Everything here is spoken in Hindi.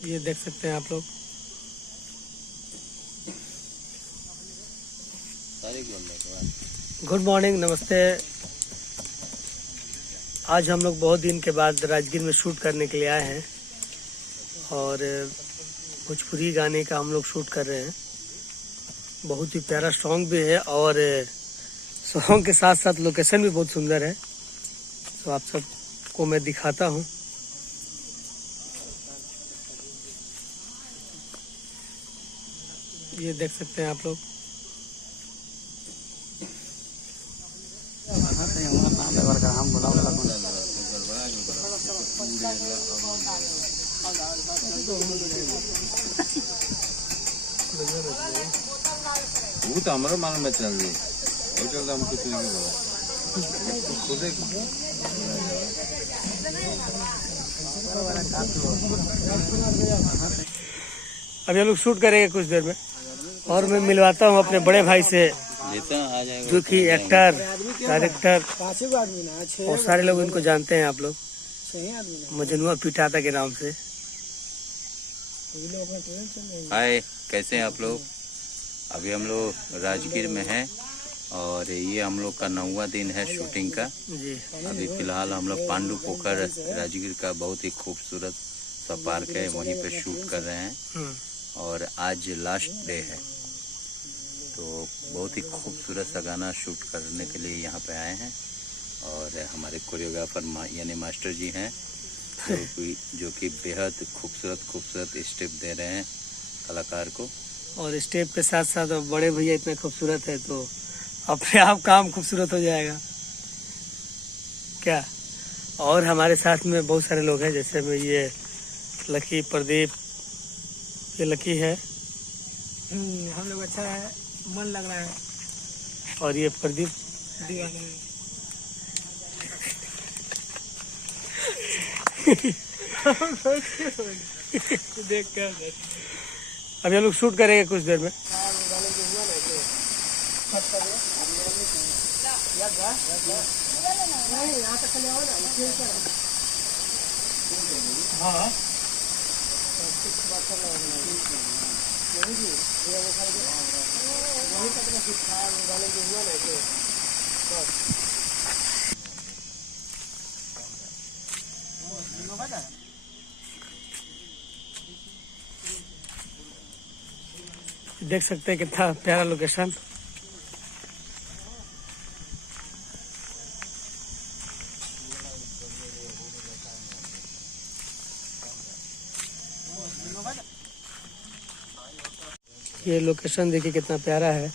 ये देख सकते हैं आप लोग। गुड मॉर्निंग, नमस्ते। आज हम लोग बहुत दिन के बाद राजगीर में शूट करने के लिए आए हैं और भोजपुरी गाने का हम लोग शूट कर रहे हैं। बहुत ही प्यारा सॉन्ग भी है और सॉन्ग के साथ साथ लोकेशन भी बहुत सुंदर है, तो आप सबको मैं दिखाता हूँ। ये देख सकते हैं आप लोग। वो तो हमारा मालूम में चल रही और चलता हम कुछ नहीं बोला खुद अभी हम लोग शूट करेंगे कुछ देर में और मैं मिलवाता हूँ अपने बड़े भाई से, जो कि एक्टर, डायरेक्टर और सारे लोग इनको जानते हैं। आप लोग मजनुआ पिटाता के नाम से। हाय, कैसे हैं आप लोग? अभी हम लोग राजगीर में हैं और ये हम लोग का 9वां दिन है शूटिंग का जी। अभी फिलहाल हम लोग पांडु पोखर राजगीर का बहुत ही खूबसूरत सा पार्क है, वहीं पे शूट कर रहे हैं और आज लास्ट डे है, तो बहुत ही खूबसूरत सा गाना शूट करने के लिए यहाँ पे आए हैं। और हमारे कोरियोग्राफर यानी मास्टर जी हैं जो कि बेहद खूबसूरत स्टेप दे रहे हैं कलाकार को। और स्टेप के साथ साथ बड़े भैया इतने खूबसूरत है तो अपने आप काम खूबसूरत हो जाएगा क्या। और हमारे साथ में बहुत सारे लोग हैं, जैसे में ये लकी, प्रदीप, ये लकी है। हम लोग अच्छा है, मन लग रहा है। और ये प्रदीप दीवाना है। देख कर अभी हम लोग शूट करेंगे कुछ देर में। हाँ देख सकते हैं कितना प्यारा लोकेशन। ये लोकेशन देखिए कितना प्यारा है।